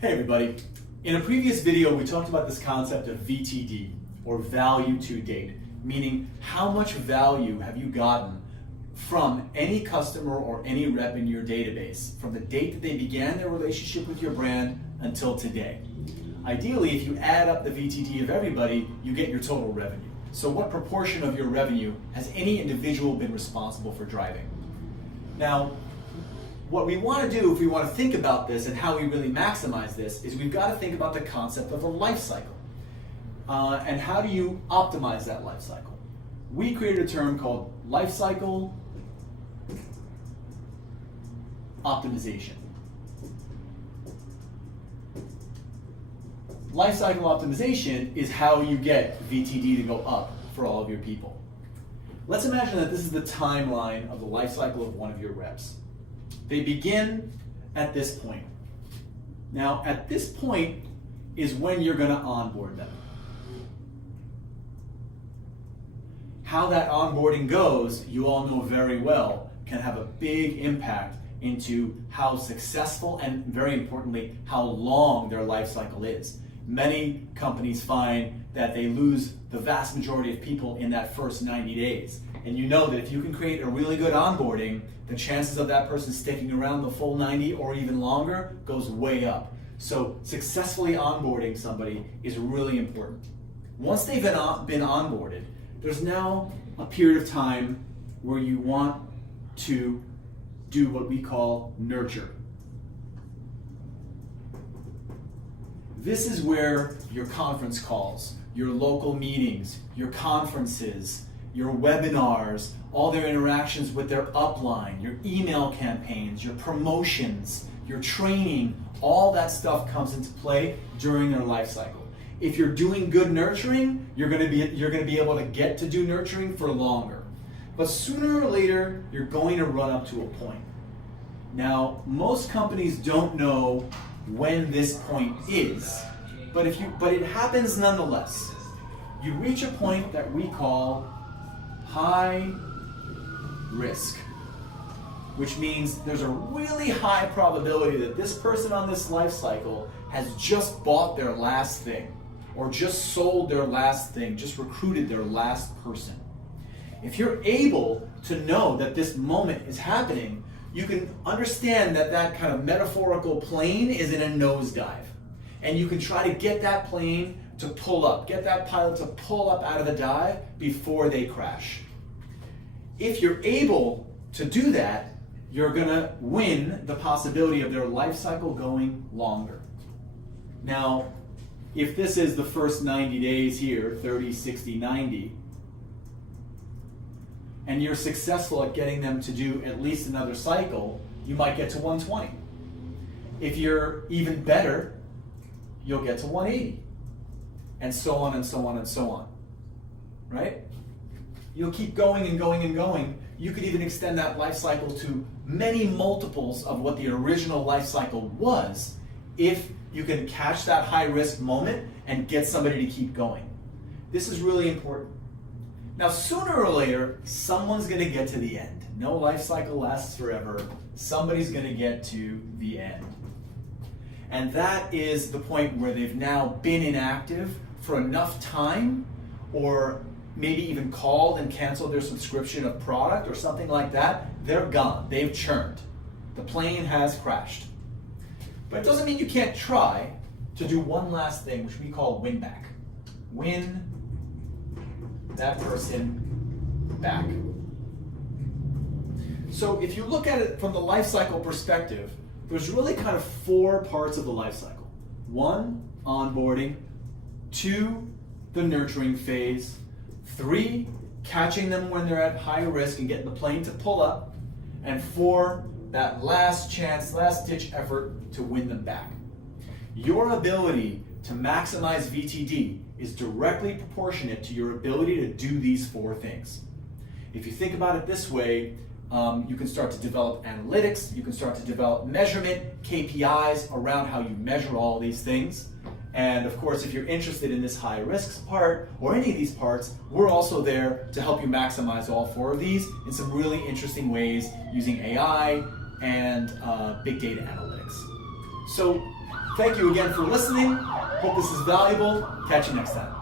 Hey everybody. In a previous video we talked about this concept of VTD, or value to date, meaning how much value have you gotten from any customer or any rep in your database from the date that they began their relationship with your brand until today. Ideally, if you add up the VTD of everybody, you get your total revenue. So what proportion of your revenue has any individual been responsible for driving? Now, what we want to do if we want to think about this and how we really maximize this is we've got to think about the concept of a life cycle. And how do you optimize that life cycle? We created a term called lifecycle optimization. Lifecycle optimization is how you get VTD to go up for all of your people. Let's imagine that this is the timeline of the life cycle of one of your reps. They begin at this point. Now, at this point is when you're going to onboard them. How that onboarding goes, you all know very well, can have a big impact into how successful and, very importantly, how long their life cycle is. Many companies find that they lose the vast majority of people in that first 90 days. And you know that if you can create a really good onboarding, the chances of that person sticking around the full 90 or even longer goes way up. So successfully onboarding somebody is really important. Once they've been onboarded, there's now a period of time where you want to do what we call nurture. This is where your conference calls, your local meetings, your conferences, your webinars, all their interactions with their upline, your email campaigns, your promotions, your training, all that stuff comes into play during their life cycle. If you're doing good nurturing, you're going to be able to get to do nurturing for longer. But sooner or later, you're going to run up to a point. Now, most companies don't know when this point is, but it happens nonetheless. You reach a point that we call high risk, which means there's a really high probability that this person on this life cycle has just bought their last thing, or just sold their last thing, just recruited their last person. If you're able to know that this moment is happening, you can understand that that kind of metaphorical plane is in a nosedive. And you can try to get that plane to pull up, get that pilot to pull up out of the dive before they crash. If you're able to do that, you're gonna win the possibility of their life cycle going longer. Now, if this is the first 90 days here, 30, 60, 90, and you're successful at getting them to do at least another cycle, you might get to 120. If you're even better, you'll get to 180. And so on and so on and so on. Right? You'll keep going and going and going. You could even extend that life cycle to many multiples of what the original life cycle was if you can catch that high risk moment and get somebody to keep going. This is really important. Now, sooner or later, someone's going to get to the end. No life cycle lasts forever. Somebody's going to get to the end. And that is the point where they've now been inactive for enough time, or maybe even called and canceled their subscription of product or something like that. They're gone. They've churned. The plane has crashed. But it doesn't mean you can't try to do one last thing, which we call win back. Win that person back. So if you look at it from the life cycle perspective, there's really kind of four parts of the life cycle. 1, onboarding. 2, the nurturing phase. 3, catching them when they're at high risk and getting the plane to pull up. And 4, that last chance, last ditch effort to win them back. Your ability to maximize VTD is directly proportionate to your ability to do these 4 things. If you think about it this way, you can start to develop analytics, you can start to develop measurement, KPIs around how you measure all these things. And of course, if you're interested in this high risk part or any of these parts, we're also there to help you maximize all 4 of these in some really interesting ways using AI and big data analytics. So Thank you again for listening. Hope this is valuable. Catch you next time.